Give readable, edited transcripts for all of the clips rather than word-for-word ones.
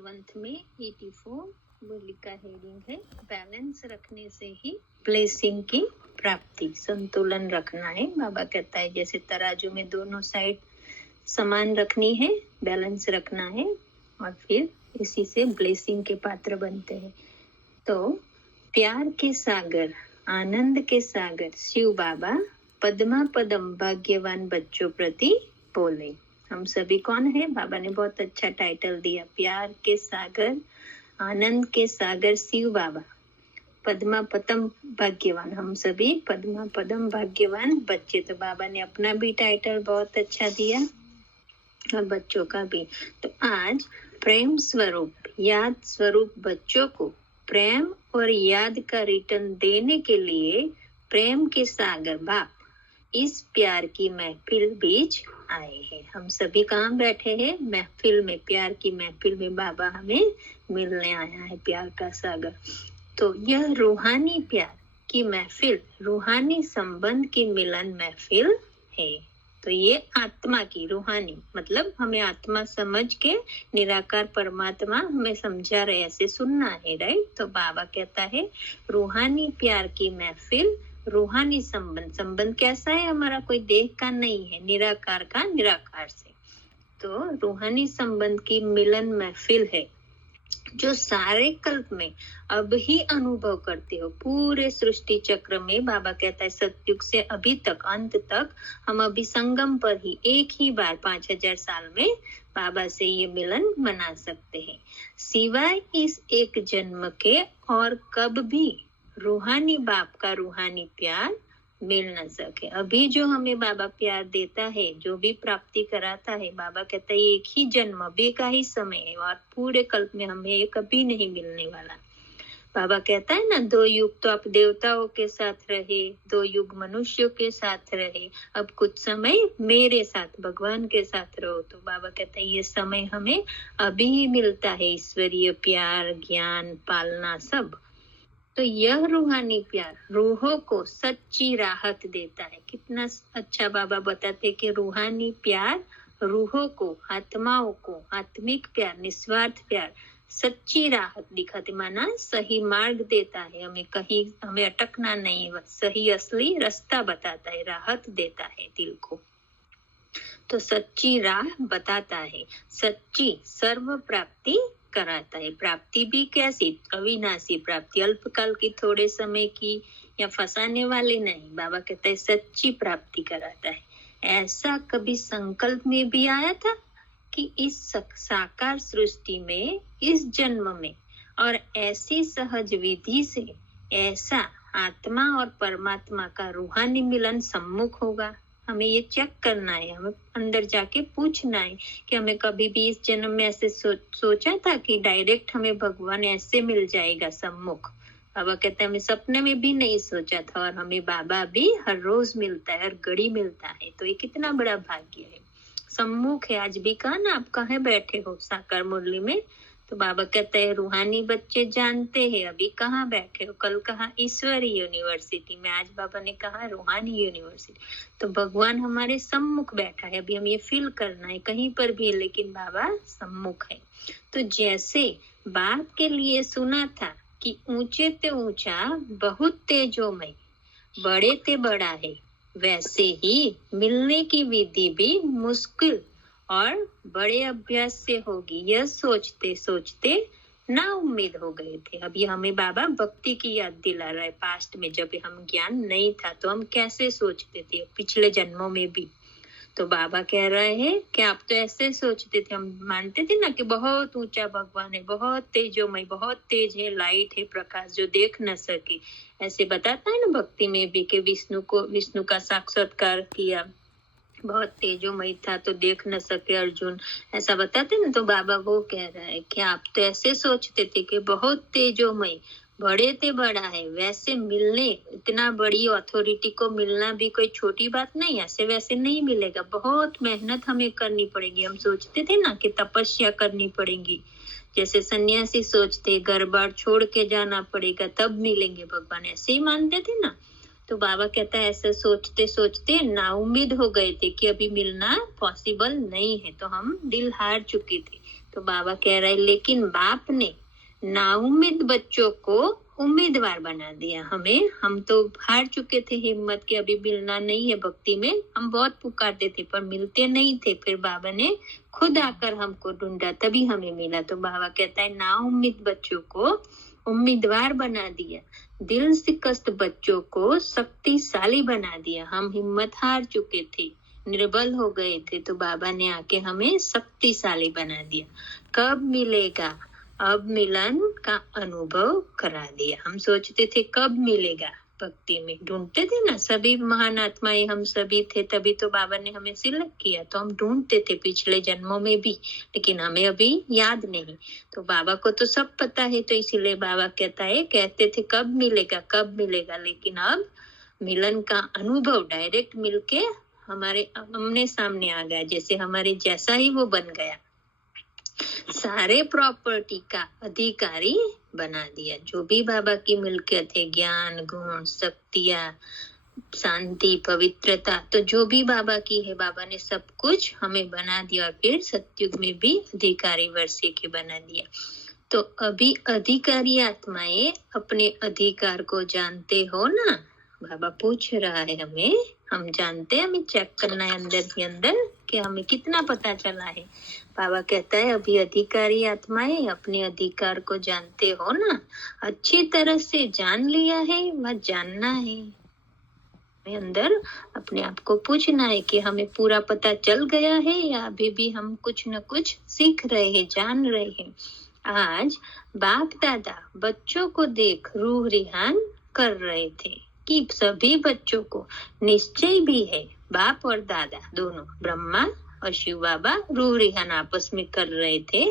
7th में 84 बोली का हेडिंग है बैलेंस रखने से ही ब्लेसिंग की प्राप्ति। संतुलन रखना है। बाबा कहता है जैसे तराजू में दोनों साइड समान रखनी है, बैलेंस रखना है और फिर इसी से ब्लेसिंग के पात्र बनते हैं। तो प्यार के सागर, आनंद के सागर शिव बाबा पद्मा पदम भाग्यवान बच्चों प्रति बोले। हम सभी कौन है? बाबा ने बहुत अच्छा टाइटल दिया, प्यार के सागर, आनंद के सागर शिव बाबा पद्मा पदम भाग्यवान। हम सभी पद्मा पदम भाग्यवान बच्चे। तो बाबा ने अपना भी टाइटल बहुत अच्छा दिया और बच्चों का भी। तो आज प्रेम स्वरूप, याद स्वरूप बच्चों को प्रेम और याद का रिटर्न देने के लिए प्रेम के सागर बाप इस प्यार की महफिल बीच आए हैं। हम सभी कहाँ बैठे हैं? महफिल में, प्यार की महफिल में बाबा हमें मिलने आया है, प्यार का सागर। तो यह रूहानी प्यार की महफिल, रूहानी संबंध की मिलन महफिल है। तो ये आत्मा की, रूहानी मतलब हमें आत्मा समझ के निराकार परमात्मा हमें समझा रहे, ऐसे सुनना है, राइट। तो बाबा कहता है रूहानी प्यार की महफिल, रूहानी संबंध। संबंध कैसा है? हमारा कोई देह का नहीं है, निराकार का, निराकार से। तो रूहानी संबंध की मिलन महफिल है जो सारे कल्प में अब ही अनुभव करते हो। पूरे सृष्टि चक्र में बाबा कहता है सतयुग से अभी तक, अंत तक हम अभी संगम पर ही एक ही बार 5000 साल में बाबा से ये मिलन मना सकते हैं। सिवाय इस एक जन्म के और कब भी रूहानी बाप का रूहानी प्यार मिल न सके। अभी जो हमें बाबा प्यार देता है, जो भी प्राप्ति कराता है, बाबा कहता है एक ही जन्म, अभी का ही समय है और पूरे कल्प में हमें ये कभी नहीं मिलने वाला। बाबा कहता है ना, 2 युग तो आप देवताओं के साथ रहे, 2 युग मनुष्यों के साथ रहे, अब कुछ समय मेरे साथ, भगवान के साथ रहो। तो बाबा कहता है ये समय हमें अभी ही मिलता है, ईश्वरीय प्यार, ज्ञान, पालना सब। तो यह रूहानी प्यार रूहों को सच्ची राहत देता है। कितना अच्छा बाबा बताते कि रूहानी प्यार रूहों को, आत्माओं को आत्मिक प्यार, निस्वार्थ प्यार सच्ची राहत दिखाते, माना सही मार्ग देता है। हमें कहीं, हमें अटकना नहीं, सही असली रास्ता बताता है, राहत देता है दिल को। तो सच्ची राह बताता है, सच्ची सर्व प्राप्ति कराता है। प्राप्ति भी कैसी? अविनाशी प्राप्ति, अल्पकाल की, थोड़े समय की, या फंसाने वाली नहीं। बाबा कहता है सच्ची प्राप्ति कराता है। ऐसा कभी संकल्प में भी आया था कि इस साकार सृष्टि में, इस जन्म में और ऐसी सहज विधि से ऐसा आत्मा और परमात्मा का रूहानी मिलन सम्मुख होगा? हमें ये चेक करना है, हमें अंदर जाके पूछना है कि हमें कभी भी इस जन्म में ऐसे सोचा था कि डायरेक्ट हमें भगवान ऐसे मिल जाएगा सम्मुख? बाबा कहते हैं हमें सपने में भी नहीं सोचा था और हमें बाबा भी हर रोज मिलता है, हर घड़ी मिलता है। तो ये कितना बड़ा भाग्य है, सम्मुख है। आज भी कहा ना, आप कहाँ बैठे हो साकार मुरली में? तो बाबा कहते हैं रूहानी बच्चे जानते हैं अभी कहाँ बैठे हो, कल कहाँ ईश्वरीय यूनिवर्सिटी में, आज बाबा ने कहा रूहानी यूनिवर्सिटी। तो भगवान हमारे सम्मुख बैठा है, अभी हम ये फील करना है कहीं पर भी, लेकिन बाबा सम्मुख है। तो जैसे बाप के लिए सुना था कि ऊंचे ते ऊंचा, बहुत तेजोमय, बड़े ते बड़ा है, वैसे ही मिलने की विधि भी मुश्किल और बड़े अभ्यास से होगी, यह सोचते सोचते ना उम्मीद हो गए थे। अभी हमें बाबा भक्ति की याद दिला रहा है। पास्ट में जब हम ज्ञान नहीं था तो हम कैसे सोचते थे, पिछले जन्मों में भी। तो बाबा कह रहे हैं कि आप तो ऐसे सोचते थे, हम मानते थे ना कि बहुत ऊंचा भगवान है, बहुत तेजोमय, बहुत तेज है, लाइट है, प्रकाश जो देख न सके। ऐसे बताता है ना भक्ति में भी कि विष्णु का साक्षात्कार किया, बहुत तेजोमय था तो देख न सके अर्जुन, ऐसा बताते ना। तो बाबा वो कह रहा है कि आप तो ऐसे सोचते थे कि बहुत तेजोमय, बड़े ते बड़ा है, वैसे मिलने, इतना बड़ी अथॉरिटी को मिलना भी कोई छोटी बात नहीं, ऐसे वैसे नहीं मिलेगा, बहुत मेहनत हमें करनी पड़ेगी। हम सोचते थे ना कि तपस्या करनी पड़ेगी, जैसे सन्यासी सोचते घर बार छोड़ के जाना पड़ेगा तब मिलेंगे भगवान, ऐसे ही मानते थे ना। तो बाबा कहता है ऐसे सोचते सोचते ना उम्मीद हो गए थे कि अभी मिलना पॉसिबल नहीं है, तो हम दिल हार चुके थे। तो बाबा कह रहे लेकिन बाप ने नाउम्मीद बच्चों को उम्मीदवार बना दिया। हम तो हार चुके थे हिम्मत के, अभी मिलना नहीं है भक्ति में, हम बहुत पुकारते थे पर मिलते नहीं थे। फिर बाबा ने खुद आकर हमको ढूंढा, तभी हमें मिला। तो बाबा कहता है नाउम्मीद बच्चों को उम्मीदवार बना दिया, दिल शिकस्त बच्चों को शक्तिशाली बना दिया। हम हिम्मत हार चुके थे, निर्बल हो गए थे, तो बाबा ने आके हमें शक्तिशाली बना दिया। कब मिलेगा, अब मिलन का अनुभव करा दिया। हम सोचते थे कब मिलेगा, भक्ति में ढूंढते थे ना, सभी महान आत्माएं हम सभी थे, तभी तो बाबा ने हमें सिलेक्ट किया। तो हम ढूंढते थे पिछले जन्मों में भी, लेकिन हमें अभी याद नहीं। तो बाबा को तो सब पता है, तो इसीलिए बाबा कहते थे कब मिलेगा कब मिलेगा, लेकिन अब मिलन का अनुभव डायरेक्ट मिलके हमारे आमने सामने आ गया, जैसे हमारे जैसा ही वो बन गया। सारे प्रॉपर्टी का अधिकारी बना दिया। जो भी बाबा की मिल्कियत है, ज्ञान, गुण, शक्तियां, शांति, पवित्रता, तो जो भी बाबा की है, बाबा ने सब कुछ हमें बना दिया। और फिर सतयुग में भी अधिकारी वर्षे के बना दिया। तो अभी अधिकारी आत्माएं अपने अधिकार को जानते हो ना, बाबा पूछ रहा है हमें, हम जानते हैं, हमें चेक करना है अंदर ही अंदर कि हमें कितना पता चला है। बाबा कहता है अभी अधिकारी आत्माएं अपने अधिकार को जानते हो ना, अच्छी तरह से जान लिया है, वह जानना है। अंदर अपने आप को पूछना है कि हमें पूरा पता चल गया है या अभी भी हम कुछ न कुछ सीख रहे हैं, जान रहे हैं। आज बाप दादा बच्चों को देख रूह रिहान कर रहे थे कि सभी बच्चों को निश्चय भी है, बाप और दादा दोनों, ब्रह्मा और शिव बाबा रूह रिहान आपस में कर रहे थे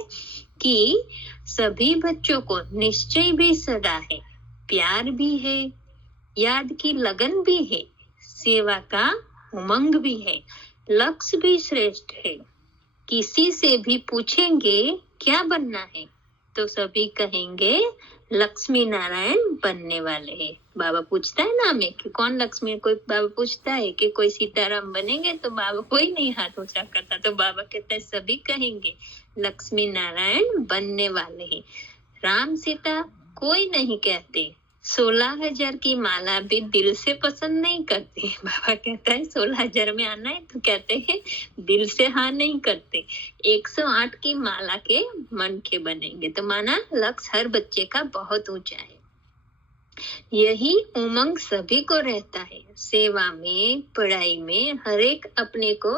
कि सभी बच्चों को निश्चय भी सदा है, प्यार भी है, याद की लगन भी है, सेवा का उमंग भी है, लक्ष्य भी श्रेष्ठ है। किसी से भी पूछेंगे क्या बनना है, तो सभी कहेंगे लक्ष्मी नारायण बनने वाले हैं। बाबा पूछता है ना हमें कि कौन लक्ष्मी, कोई बाबा पूछता है कि कोई सीताराम बनेंगे, तो बाबा कोई नहीं हाथ ऊंचा करता, तो बाबा कहता है सभी कहेंगे लक्ष्मी नारायण बनने वाले हैं। राम सीता कोई नहीं कहते, 16,000 की माला भी दिल से पसंद नहीं करते। बाबा कहता है 16,000 में आना है तो कहते हैं दिल से हाँ नहीं करते। 108 की माला के मन के बनेंगे, तो माना लक्ष्य हर बच्चे का बहुत ऊंचा है। यही उमंग सभी को रहता है, सेवा में, पढ़ाई में, हर एक अपने को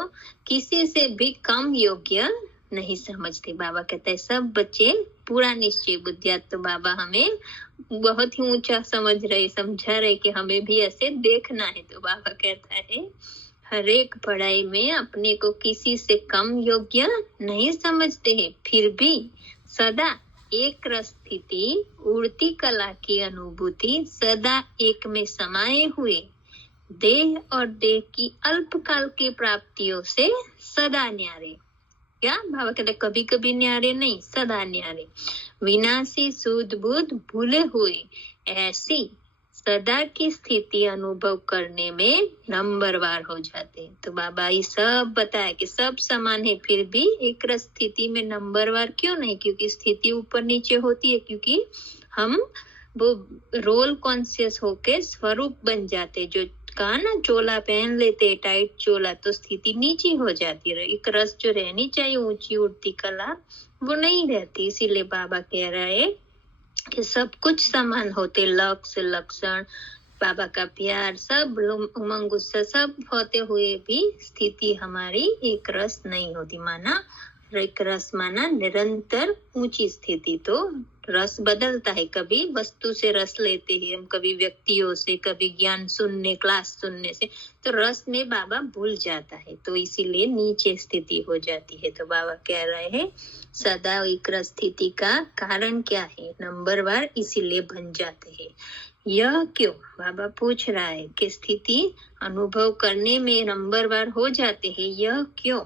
किसी से भी कम योग्य नहीं समझते। बाबा कहता है सब बच्चे पूरा निश्चय बुद्धिया, तो बाबा हमें बहुत ही ऊंचा समझा रहे कि हमें भी ऐसे देखना है। तो बाबा कहता है हर एक पढ़ाई में अपने को किसी से कम योग्य नहीं समझते हैं, फिर भी सदा एक रस स्थिति, उड़ती कला की अनुभूति, सदा एक में समाये हुए, देह और देह की अल्पकाल की प्राप्तियों से सदा न्यारे। क्या बाबा कहते कभी कभी न्यारे नहीं, सदा न्यारे, विनाशी सूद बुद्ध भूले हुए, ऐसी सदा की स्थिति अनुभव करने में नंबरवार हो जाते हैं। तो बाबा ये सब बताया कि सब समान है, फिर भी एक रस स्थिति में नंबरवार क्यों नहीं, क्योंकि स्थिति ऊपर नीचे होती है, क्योंकि हम वो रोल कॉन्शियस होके स्वरूप बन जाते। जो कहा ना चोला पहन लेते, टाइट चोला, तो स्थिति नीची हो जाती है। एक रस जो रहनी चाहिए ऊंची उड़ती कला, वो नहीं रहती। इसीलिए बाबा कह रहा है कि सब कुछ समान होते, लक्ष्य, लक्षण, बाबा का प्यार, सब उमंग गुस्सा सब होते हुए भी स्थिति हमारी एक रस नहीं होती। माना एक रस माना निरंतर ऊंची स्थिति। तो रस बदलता है, कभी वस्तु से रस लेते हैं हम, कभी व्यक्तियों से, कभी ज्ञान सुनने, क्लास सुनने से, तो रस में बाबा भूल जाता है, तो इसीलिए नीचे स्थिति हो जाती है। तो बाबा कह रहे हैं सदा एक रस स्थिति का कारण क्या है, नंबरवार इसीलिए बन जाते हैं। यह क्यों, बाबा पूछ रहा है कि स्थिति अनुभव करने में नंबरवार हो जाते हैं, यह क्यों?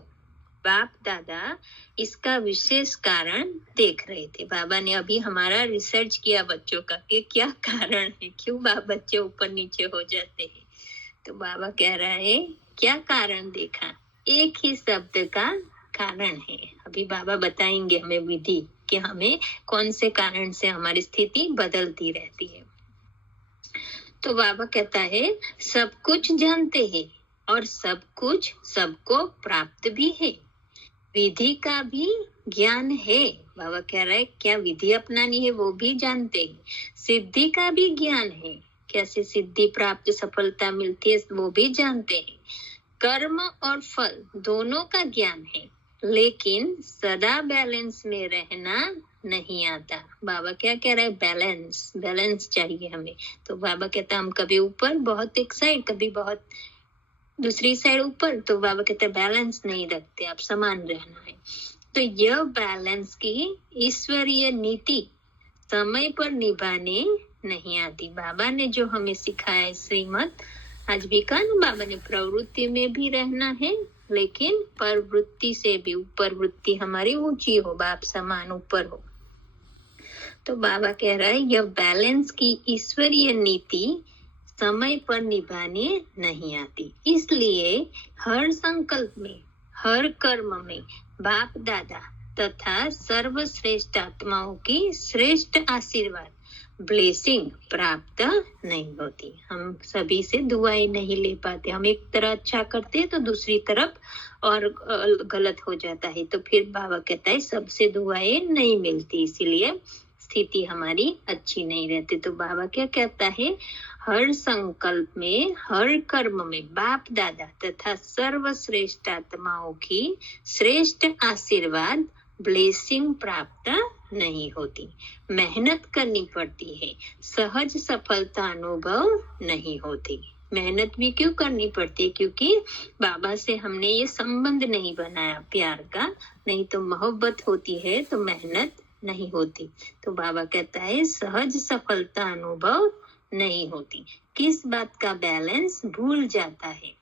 बाप दादा इसका विशेष कारण देख रहे थे। बाबा ने अभी हमारा रिसर्च किया बच्चों का कि क्या कारण है, क्यों बच्चे ऊपर नीचे हो जाते हैं। तो बाबा कह रहा है क्या कारण देखा, एक ही शब्द का कारण है। अभी बाबा बताएंगे हमें विधि कि हमें कौन से कारण से हमारी स्थिति बदलती रहती है। तो बाबा कहता है सब कुछ जानते हैं और सब कुछ सबको प्राप्त भी है। विधि का भी ज्ञान है। बाबा कह रहा है क्या विधि अपनानी है वो भी जानते हैं। सिद्धि का भी ज्ञान है, कैसे सिद्धि प्राप्त सफलता मिलती है वो भी जानते हैं। कर्म और फल दोनों का ज्ञान है, लेकिन सदा बैलेंस में रहना नहीं आता। बाबा क्या कह रहे हैं, बैलेंस बैलेंस चाहिए हमें। तो बाबा कहता है हम कभी ऊपर बहुत एक साइड, कभी बहुत दूसरी साइड ऊपर, तो बाबा कहते हैं बैलेंस नहीं रखते आप, समान रहना है। तो यह बैलेंस की ईश्वरीय नीति समय पर निभाने नहीं आती। बाबा ने जो हमें सिखाया श्रीमत, आज भी कहा ना बाबा ने, प्रवृत्ति में भी रहना है लेकिन प्रवृत्ति से भी ऊपर वृत्ति हमारी ऊंची हो, बाप समान ऊपर हो। तो बाबा कह रहा है यह बैलेंस की ईश्वरीय नीति समय पर निभाने नहीं आती, इसलिए हर संकल्प में, हर कर्म में बाप दादा तथा सर्वश्रेष्ठ आत्माओं की श्रेष्ठ आशीर्वाद ब्लेसिंग प्राप्त नहीं होती। हम सभी से दुआएं नहीं ले पाते, हम एक तरह अच्छा करते हैं तो दूसरी तरफ और गलत हो जाता है, तो फिर बाबा कहता है सबसे दुआएं नहीं मिलती, इसीलिए स्थिति हमारी अच्छी नहीं रहती। तो बाबा क्या कहता है, हर संकल्प में, हर कर्म में बाप दादा तथा सर्वश्रेष्ठ आत्माओं की श्रेष्ठ आशीर्वाद ब्लेसिंग प्राप्त नहीं होती। मेहनत करनी पड़ती है, सहज सफलता अनुभव नहीं होती। मेहनत भी क्यों करनी पड़ती है, क्योंकि बाबा से हमने ये संबंध नहीं बनाया प्यार का, नहीं तो मोहब्बत होती है तो मेहनत नहीं होती। तो बाबा कहता है सहज सफलता अनुभव नहीं होती। किस बात का बैलेंस भूल जाता है,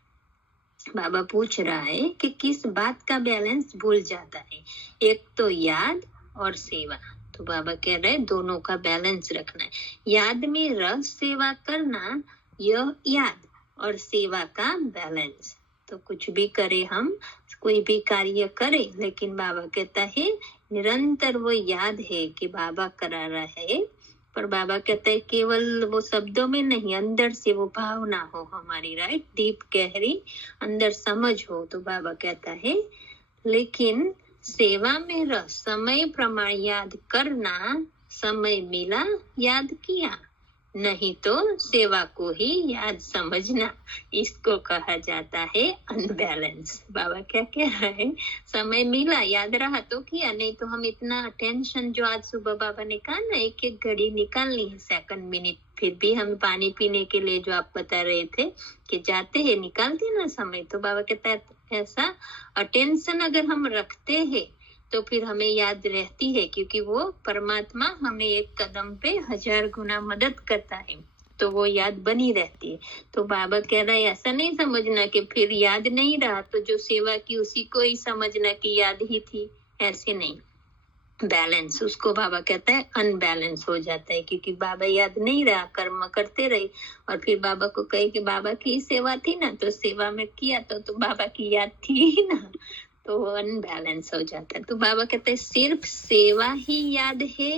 बाबा पूछ रहा है कि किस बात का बैलेंस भूल जाता है। एक तो याद और सेवा। तो बाबा कह रहे हैं दोनों का बैलेंस रखना है। याद में रस सेवा करना, यह याद और सेवा का बैलेंस। तो कुछ भी करे हम, कोई भी कार्य करे, लेकिन बाबा कहता है निरंतर वो याद है कि बाबा करा रहा है, पर बाबा कहते हैं केवल वो शब्दों में नहीं, अंदर से वो भावना हो हमारी, राइट, डीप गहरी अंदर समझ हो। तो बाबा कहता है लेकिन सेवा में रस, समय प्रमाण याद करना, समय मिला याद किया, नहीं तो सेवा को ही याद समझना, इसको कहा जाता है अनबैलेंस। बाबा क्या कह रहे हैं, समय मिला याद रहा तो किया, नहीं तो हम इतना टेंशन, जो आज सुबह बाबा ने कहा ना एक एक घड़ी निकालनी है, सेकंड मिनट, फिर भी हम पानी पीने के लिए जो आप बता रहे थे कि जाते हैं निकालते ना समय, तो बाबा कहता है ऐसा अटेंशन अगर हम रखते हैं तो फिर हमें याद रहती है, क्योंकि वो परमात्मा हमें एक कदम पे 1000 गुना मदद करता है, तो वो याद बनी रहती है। तो बाबा कह रहा है ऐसा नहीं समझना कि फिर याद नहीं रहा तो जो सेवा की उसी को ही समझना कि याद ही थी, ऐसे नहीं। बैलेंस, उसको बाबा कहता है अनबैलेंस हो जाता है, क्योंकि बाबा याद नहीं रहा, कर्म करते रहे, और फिर बाबा को कहे कि बाबा की सेवा थी ना, तो सेवा में किया तो बाबा की याद थी ही ना, तो अनबैलेंस हो जाता है। तो बाबा कहते हैं सिर्फ सेवा ही याद है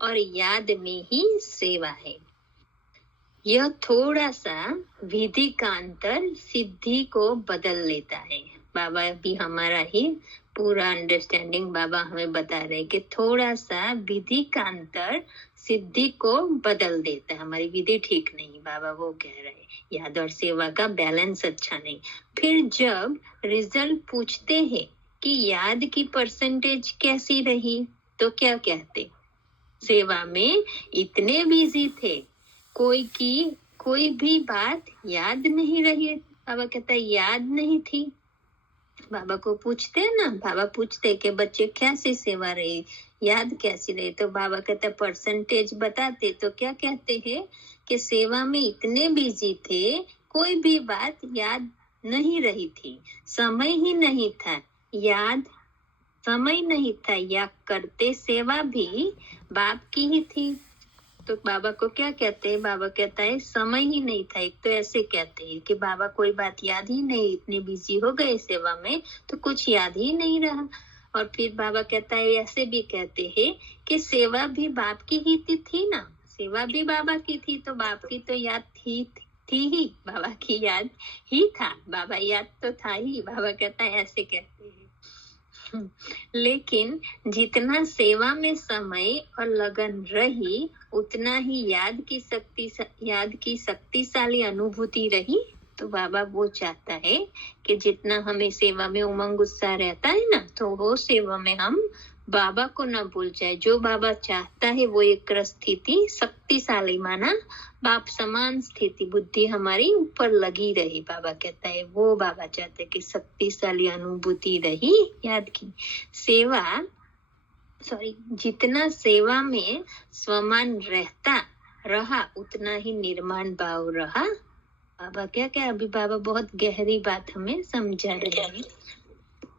और याद में ही सेवा है। यह थोड़ा सा विधि का अंतर सिद्धि को बदल लेता है। बाबा भी हमारा ही पूरा अंडरस्टैंडिंग बाबा हमें बता रहे कि थोड़ा सा विधि का अंतर सिद्धि को बदल देता है। हमारी विधि ठीक नहीं, बाबा वो कह रहे हैं, याद और सेवा का बैलेंस अच्छा नहीं। फिर जब रिजल्ट पूछते हैं कि याद की परसेंटेज कैसी रही, तो क्या कहते, सेवा में इतने बिजी थे, कोई भी बात याद नहीं रही। बाबा कहता है याद नहीं थी। बाबा को पूछते हैं ना, बाबा पूछते हैं कि बच्चे कैसी सेवा रही, याद कैसी रही, तो बाबा कहते हैं परसेंटेज बताते, तो क्या कहते हैं कि सेवा में इतने बिजी थे, कोई भी बात याद नहीं रही थी, समय ही नहीं था, याद समय नहीं था, या करते सेवा भी बाप की ही थी। तो बाबा को क्या कहते हैं? बाबा कहता है समय ही नहीं था। एक तो ऐसे कहते हैं कि बाबा कोई बात याद ही नहीं, इतने बिजी हो गए सेवा में तो कुछ याद ही नहीं रहा। और फिर बाबा कहता है, ऐसे भी कहते हैं कि सेवा भी बाप की ही थी ना, सेवा भी बाबा की थी, तो बाप की तो याद थी ही, बाबा की याद ही था, बाबा याद तो था ही। बाबा कहता है ऐसे कहते हैं। लेकिन जितना सेवा में समय और लगन रही, उतना ही याद की शक्तिशाली अनुभूति रही। तो बाबा वो चाहता है कि जितना हमें सेवा में उमंग उत्साह रहता है ना, तो वो सेवा में हम बाबा को न भूल जाए। जो बाबा चाहता है वो एक स्थिति शक्तिशाली, माना बाप समान स्थिति, बुद्धि हमारी ऊपर लगी रही। बाबा कहता है वो बाबा चाहते हैं कि शक्तिशाली अनुभूति रही याद की। जितना सेवा में स्वमान रहा उतना ही निर्माण भाव रहा। बाबा क्या अभी बाबा बहुत गहरी बात हमें समझा रहे हैं।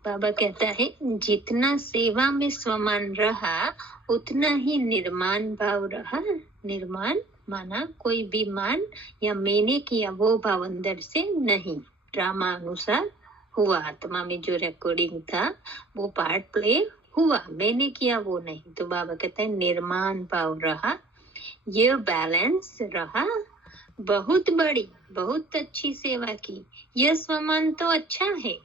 बाबा कहता है जितना सेवा में स्वमान रहा उतना ही निर्माण भाव रहा। निर्माण माना कोई भी मान या मैंने किया वो भाव अंदर से नहीं। ड्रामा अनुसार हुआ, आत्मा में जो रिकॉर्डिंग था वो पार्ट प्ले हुआ, मैंने किया वो नहीं। तो बाबा कहता है निर्माण भाव रहा, ये बैलेंस रहा। बहुत बड़ी बहुत अच्छी सेवा की, यह स्वमान तो अच्छा है,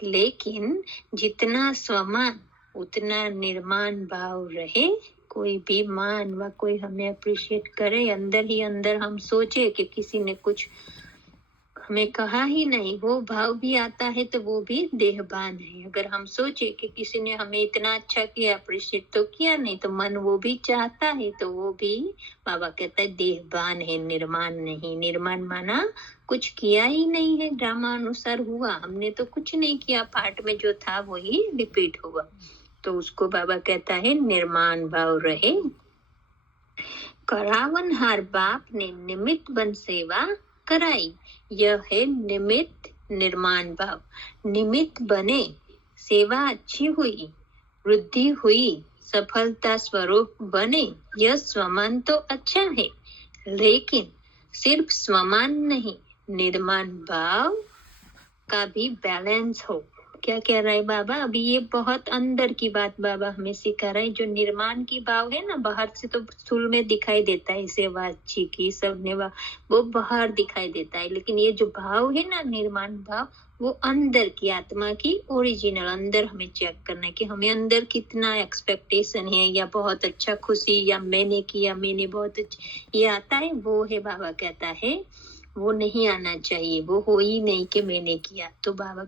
लेकिन जितना स्वमान उतना निर्माण भाव रहे। कोई भी मान व कोई हमें अप्रिशिएट करे, अंदर ही अंदर हम सोचे कि किसी ने कुछ हमें कहा ही नहीं, वो भाव भी आता है तो वो भी देहभान है। अगर हम सोचे कि किसी ने हमें इतना अच्छा किया, अप्रिशिएट तो किया नहीं, तो मन वो भी चाहता है, तो वो भी बाबा कहता है देहभान है, निर्माण नहीं। निर्माण माना कुछ किया ही नहीं है, ड्रामा अनुसार हुआ, हमने तो कुछ नहीं किया, पार्ट में जो था वही रिपीट हुआ। तो उसको बाबा कहता है निर्माण भाव रहे। करावनहार बाप ने निमित्त बन सेवा कराई, यह है निमित्त निर्माण भाव। निमित्त बने, सेवा अच्छी हुई, वृद्धि हुई, सफलता स्वरूप बने, यह स्वमान तो अच्छा है, लेकिन सिर्फ स्वमान नहीं, निर्माण भाव का भी बैलेंस हो। क्या कह रहा है बाबा? अभी ये बहुत अंदर की बात बाबा हमें सिखा रहा है। जो निर्माण की भाव है ना, बाहर से तो स्थूल में दिखाई देता है, सेवा अच्छी की, सबने वो बाहर दिखाई देता है, लेकिन ये जो भाव है ना निर्माण भाव, वो अंदर की आत्मा की ओरिजिनल अंदर हमें चेक करना है कि हमें अंदर कितना एक्सपेक्टेशन है, या बहुत अच्छा खुशी, या मैंने किया, मैंने बहुत अच्छा, ये आता है। वो है बाबा कहता है वो नहीं आना चाहिए, वो हो ही नहीं कि मैंने किया। तो बाबा